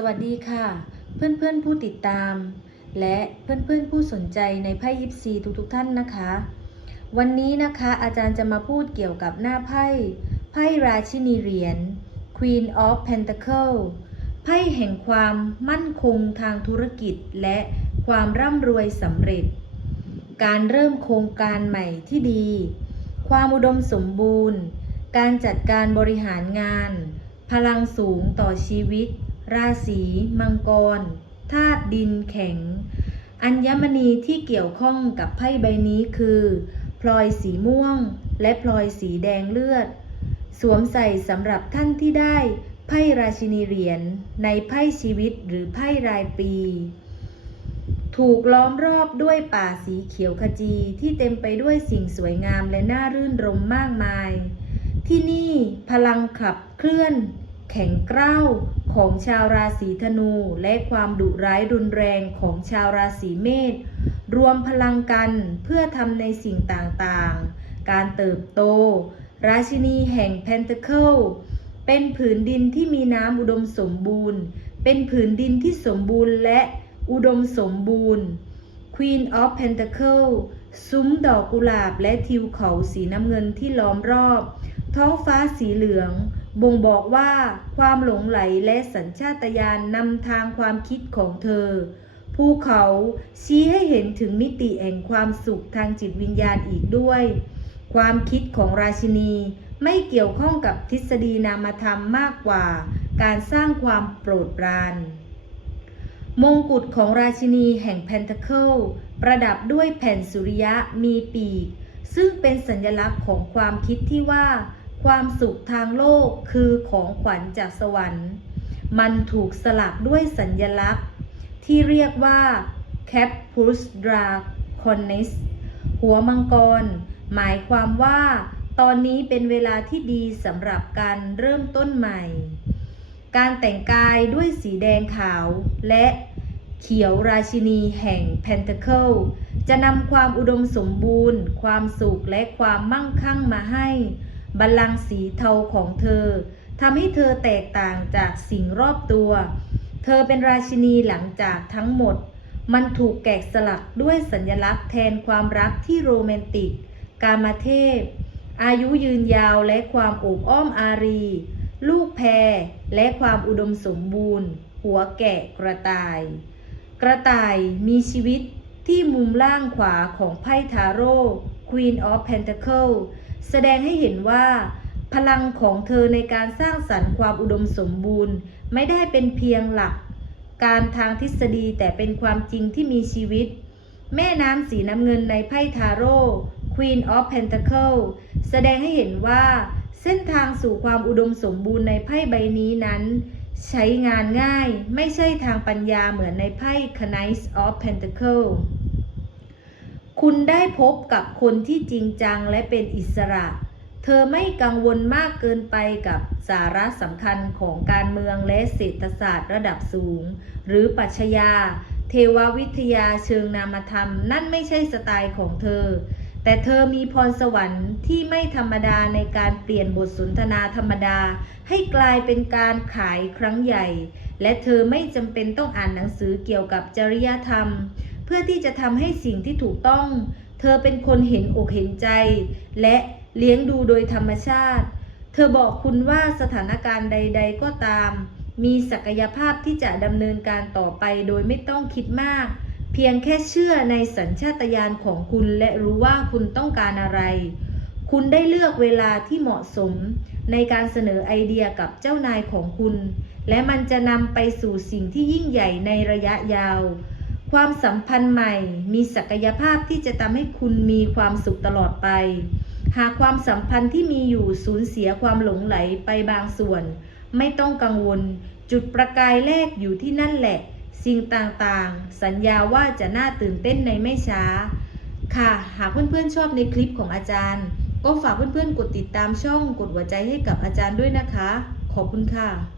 สวัสดีค่ะ เพื่อนๆผู้ติดตาม และเพื่อนๆผู้สนใจในไพ่ยิปซีทุกๆท่านนะคะ วันนี้นะคะอาจารย์จะมาพูดเกี่ยวกับหน้าไพ่ไพ่ราชินีเหรียญ Queen of Pentacle ไพ่แห่งความมั่นคงทางธุรกิจและความร่ำรวยสำเร็จ การเริ่มโครงการใหม่ที่ดี ความอุดมสมบูรณ์ การจัดการบริหารงาน พลังสูงต่อชีวิต ราศีมังกรธาตุดินแข็ง อัญมณีที่เกี่ยวข้องกับไพ่ใบนี้คือพลอยสีม่วง และพลอยสีแดงเลือด สวมใส่สำหรับท่านที่ได้ไพ่ราชินีเหรียญในไพ่ชีวิตหรือไพ่รายปี ถูกล้อมรอบด้วยป่าสีเขียวขจีที่เต็มไปด้วยสิ่งสวยงามและน่ารื่นรมมากมาย ที่นี่พลังขับเคลื่อน แข็งกร้าวของชาวราศีธนู และความดุร้ายรุนแรงของชาวราศีเมษรวมพลังกันเพื่อทำในสิ่งต่างๆ การเติบโต ราชินีแห่ง Pentacle เป็นผืนดินที่มีน้ำอุดมสมบูรณ์ เป็นผืนดินที่สมบูรณ์และอุดมสมบูรณ์ Queen of Pentacle ซุ้มดอกกุหลาบและทิวเขาสีน้ำเงินที่ล้อมรอบ ท้องฟ้าสีเหลือง บ่งบอกว่าความหลงไหลและสัญชาตญาณนำทางความคิดของเธอ ภูเขาชี้ให้เห็นถึงมิติแห่งความสุขทางจิตวิญญาณอีกด้วย ความคิดของราชินีไม่เกี่ยวข้องกับทฤษฎีนามธรรมมากกว่า การสร้างความโปรดปรานมงกุฎของราชินีแห่ง Pentacle ประดับด้วยแผ่นสุริยะมีปีก ซึ่งเป็นสัญลักษณ์ของความคิดที่ว่า ความสุขทางโลกคือของขวัญจากสวรรค์ มันถูกสลักด้วยสัญลักษณ์ ที่เรียกว่า Capus Draconis หัวมังกร หมายความว่า ตอนนี้เป็นเวลาที่ดีสำหรับการเริ่มต้นใหม่ การแต่งกายด้วยสีแดงขาวและเขียวราชินีแห่ง Pentacle จะนำความอุดมสมบูรณ์ ความสุขและความมั่งคั่งมาให้ บัลลังก์สีเทาของเธอทำให้เธอแตกต่างจากสิ่งรอบตัว เธอเป็นราชินีหลังจากทั้งหมด มันถูกแกะสลักด้วยสัญลักษณ์แทนความรักที่โรแมนติก กามาเทพ อายุยืนยาวและความโอบอ้อมอารี ลูกแพรและความอุดมสมบูรณ์ หัวแกะกระต่าย กระต่ายมีชีวิตที่มุมล่างขวาของไพ่ทาโร่ Queen of Pentacle แสดงให้เห็นว่า พลังของเธอในการสร้างสรรค์ความอุดมสมบูรณ์ ไม่ได้เป็นเพียงหลัก การทางทฤษฎีแต่เป็นความจริงที่มีชีวิต แม่น้ำสีน้ำเงินในไพ่ทาโร่ Queen of Pentacle แสดงให้เห็นว่า เส้นทางสู่ความอุดมสมบูรณ์ในไพ่ใบนี้นั้น ใช้งานง่ายไม่ใช่ทางปัญญาเหมือนในไพ่ Knight of Pentacle คุณได้พบกับคนที่จริงจังและเป็นอิสระ เธอไม่กังวลมากเกินไปกับสาระสำคัญของการเมืองและเศรษฐศาสตร์ระดับสูง หรือปัชญา เทววิทยาเชิงนามธรรม นั่นไม่ใช่สไตล์ของเธอ แต่เธอมีพรสวรรค์ที่ไม่ธรรมดาในการเปลี่ยนบทสนทนาธรรมดา ให้กลายเป็นการขายครั้งใหญ่ และเธอไม่จำเป็นต้องอ่านหนังสือเกี่ยวกับจริยธรรม เพื่อที่จะทำให้สิ่งที่ถูกต้อง เธอเป็นคนเห็นอกเห็นใจ และเลี้ยงดูโดยธรรมชาติ เธอบอกคุณว่าสถานการณ์ใด ๆ ก็ตาม มีศักยภาพที่จะดำเนินการต่อไปโดยไม่ต้องคิดมาก เพียงแค่เชื่อในสัญชาตญาณของคุณและรู้ว่าคุณต้องการอะไร คุณได้เลือกเวลาที่เหมาะสม ในการเสนอไอเดียกับเจ้านายของคุณ และมันจะนำไปสู่สิ่งที่ยิ่งใหญ่ในระยะยาว ความสัมพันธ์ใหม่ มีศักยภาพที่จะทำให้คุณมีความสุขตลอดไป หากความสัมพันธ์ที่มีอยู่สูญเสียความหลงไหลไปบางส่วน ไม่ต้องกังวล จุดประกายแรกอยู่ที่นั่นแหละ สิ่งต่างๆ สัญญาว่าจะน่าตื่นเต้นในไม่ช้า ค่ะ หากเพื่อนๆชอบในคลิปของอาจารย์ ก็ฝากเพื่อนๆกดติดตามช่องกดหัวใจให้กับอาจารย์ด้วยนะคะ ขอบคุณค่ะ